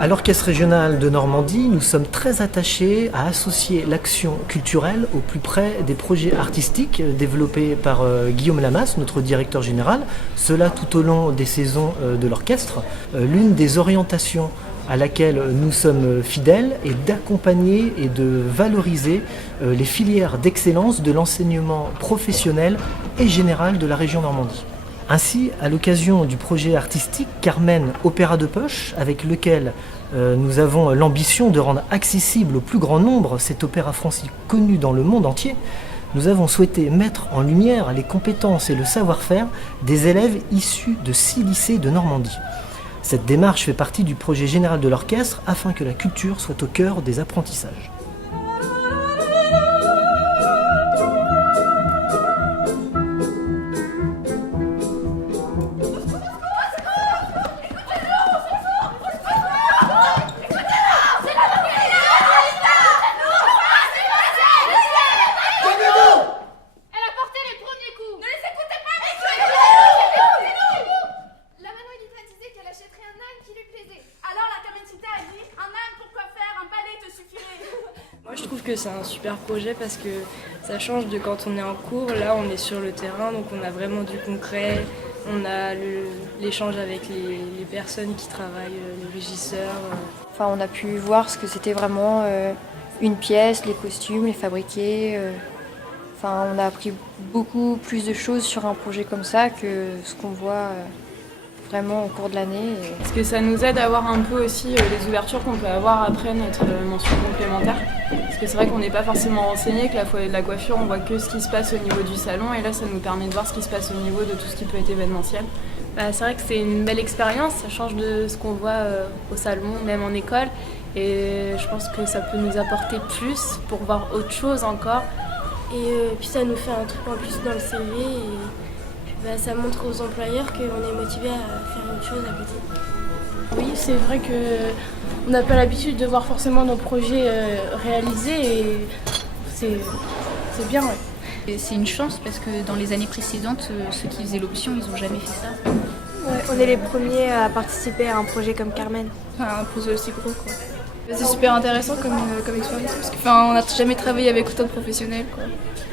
À l'Orchestre régional de Normandie, nous sommes très attachés à associer l'action culturelle au plus près des projets artistiques développés par Guillaume Lamas, notre directeur général, cela tout au long des saisons de l'orchestre. L'une des orientations à laquelle nous sommes fidèles est d'accompagner et de valoriser les filières d'excellence de l'enseignement professionnel et général de la région Normandie. Ainsi, à l'occasion du projet artistique Carmen Opéra de Poche, avec lequel nous avons l'ambition de rendre accessible au plus grand nombre cet opéra français connu dans le monde entier, nous avons souhaité mettre en lumière les compétences et le savoir-faire des élèves issus de 6 lycées de Normandie. Cette démarche fait partie du projet général de l'orchestre afin que la culture soit au cœur des apprentissages. Moi, je trouve que c'est un super projet parce que ça change de quand on est en cours. Là, on est sur le terrain, donc on a vraiment du concret. On a l'échange avec les personnes qui travaillent, les régisseurs. Enfin, on a pu voir ce que c'était vraiment une pièce, les costumes, les fabriquer. Enfin, on a appris beaucoup plus de choses sur un projet comme ça que ce qu'on voit vraiment au cours de l'année. Parce que ça nous aide à voir un peu aussi les ouvertures qu'on peut avoir après notre mention complémentaire. Parce que c'est vrai qu'on n'est pas forcément renseigné, que la coiffure, on voit que ce qui se passe au niveau du salon, et là ça nous permet de voir ce qui se passe au niveau de tout ce qui peut être événementiel. C'est vrai que c'est une belle expérience, ça change de ce qu'on voit au salon, même en école. Et je pense que ça peut nous apporter plus pour voir autre chose encore. Et puis ça nous fait un truc en plus dans le CV. Et ça montre aux employeurs qu'on est motivé à faire une chose à côté. Oui, c'est vrai qu'on n'a pas l'habitude de voir forcément nos projets réalisés et c'est bien. Ouais. C'est une chance parce que dans les années précédentes, ceux qui faisaient l'option, ils n'ont jamais fait ça. Ouais, on est les premiers à participer à un projet comme Carmen. Un projet aussi gros, quoi. C'est super intéressant comme expérience parce qu'on n'a jamais travaillé avec autant de professionnels, quoi.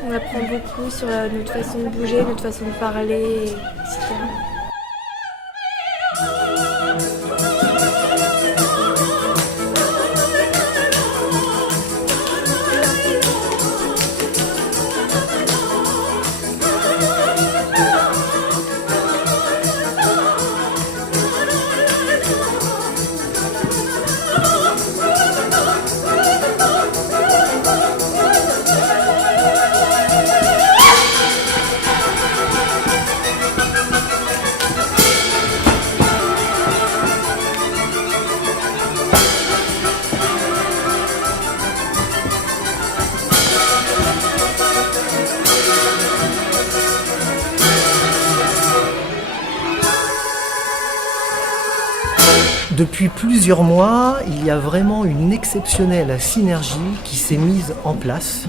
On apprend beaucoup sur notre façon de bouger, notre façon de parler, etc. Depuis plusieurs mois, il y a vraiment une exceptionnelle synergie qui s'est mise en place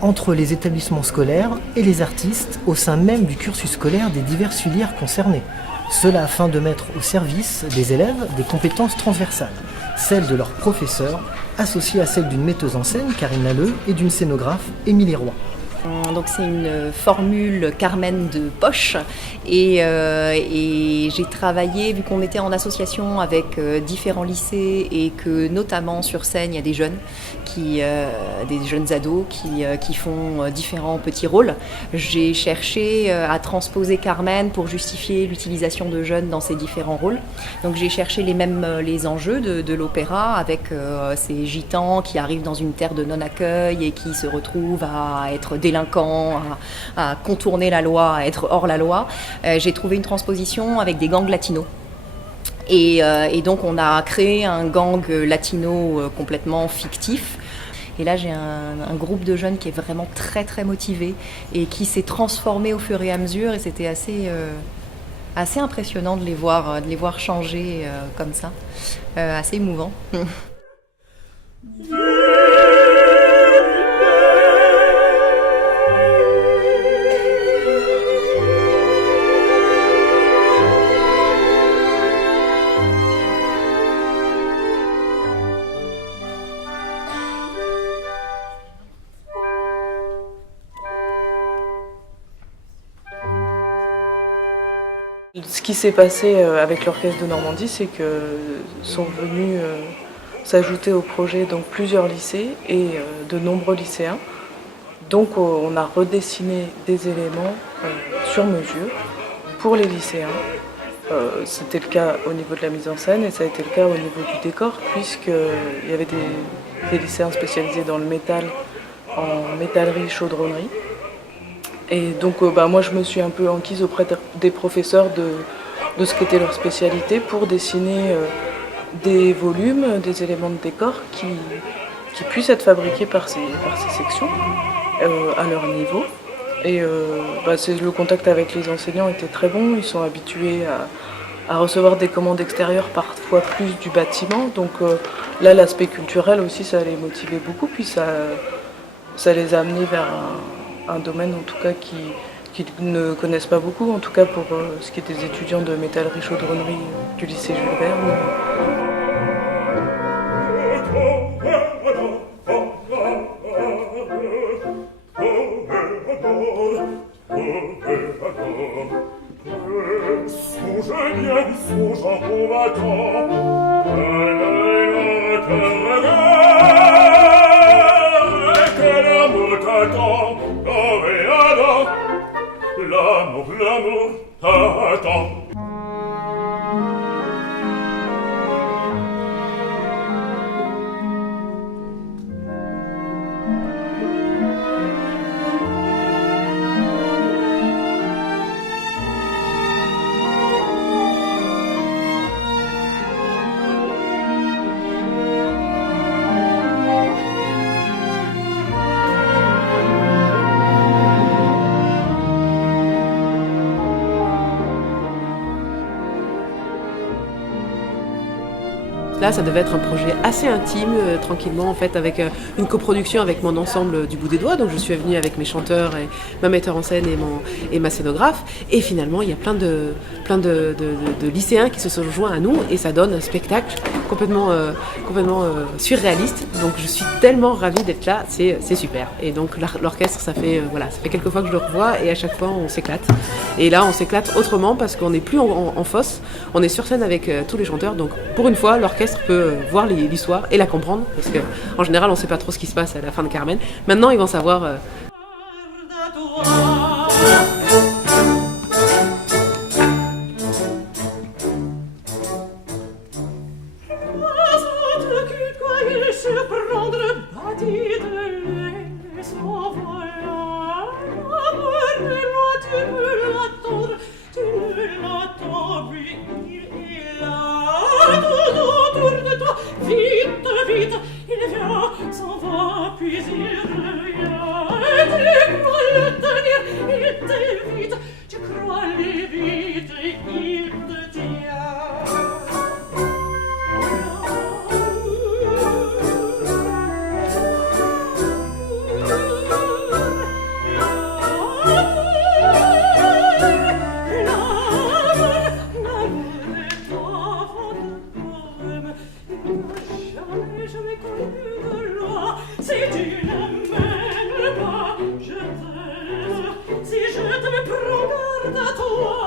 entre les établissements scolaires et les artistes au sein même du cursus scolaire des diverses filières concernées. Cela afin de mettre au service des élèves des compétences transversales, celles de leurs professeurs, associées à celles d'une metteuse en scène, Karine Lalleux, et d'une scénographe, Émilie Roy. Donc c'est une formule Carmen de Poche et j'ai travaillé, vu qu'on était en association avec différents lycées et que notamment sur scène il y a des jeunes ados qui font différents petits rôles. J'ai cherché à transposer Carmen pour justifier l'utilisation de jeunes dans ces différents rôles. Donc j'ai cherché les enjeux de l'opéra avec ces gitans qui arrivent dans une terre de non-accueil et qui se retrouvent à être délinquants, à contourner la loi, à être hors la loi. J'ai trouvé une transposition avec des gangs latinos. Et donc on a créé un gang latino complètement fictif. Et là j'ai un groupe de jeunes qui est vraiment très très motivé et qui s'est transformé au fur et à mesure et c'était assez impressionnant de les voir changer comme ça, assez émouvant. Ce qui s'est passé avec l'Orchestre de Normandie, c'est que sont venus s'ajouter au projet donc plusieurs lycées et de nombreux lycéens. Donc on a redessiné des éléments sur mesure pour les lycéens. C'était le cas au niveau de la mise en scène et ça a été le cas au niveau du décor, puisqu'il y avait des lycéens spécialisés dans le métal, en métallerie, chaudronnerie. Et donc moi je me suis un peu enquise auprès des professeurs de ce qu'était leur spécialité pour dessiner des volumes, des éléments de décor qui puissent être fabriqués par ces sections à leur niveau. Et le contact avec les enseignants était très bon, ils sont habitués à recevoir des commandes extérieures, parfois plus du bâtiment. Donc là l'aspect culturel aussi ça les motivait beaucoup, puis ça les a amenés vers un domaine en tout cas qu'ils ne connaissent pas beaucoup, en tout cas pour ce qui est des étudiants de métallerie chaudronnerie du lycée Jules Verne. L'amour t'attend. Là, ça devait être un projet assez intime, tranquillement, en fait, avec une coproduction avec mon ensemble du bout des doigts. Donc, je suis venue avec mes chanteurs et ma metteur en scène et ma scénographe. Et finalement, il y a plein de lycéens qui se sont joints à nous et ça donne un spectacle complètement surréaliste. Donc, je suis tellement ravie d'être là, c'est super. Et donc, l'orchestre, ça fait quelques fois que je le revois et à chaque fois, on s'éclate. Et là, on s'éclate autrement parce qu'on n'est plus en fosse, on est sur scène avec tous les chanteurs. Donc, pour une fois, l'orchestre peut voir l'histoire et la comprendre parce qu'en général, on ne sait pas trop ce qui se passe à la fin de Carmen. Maintenant, ils vont savoir... Si je te prends garde à toi,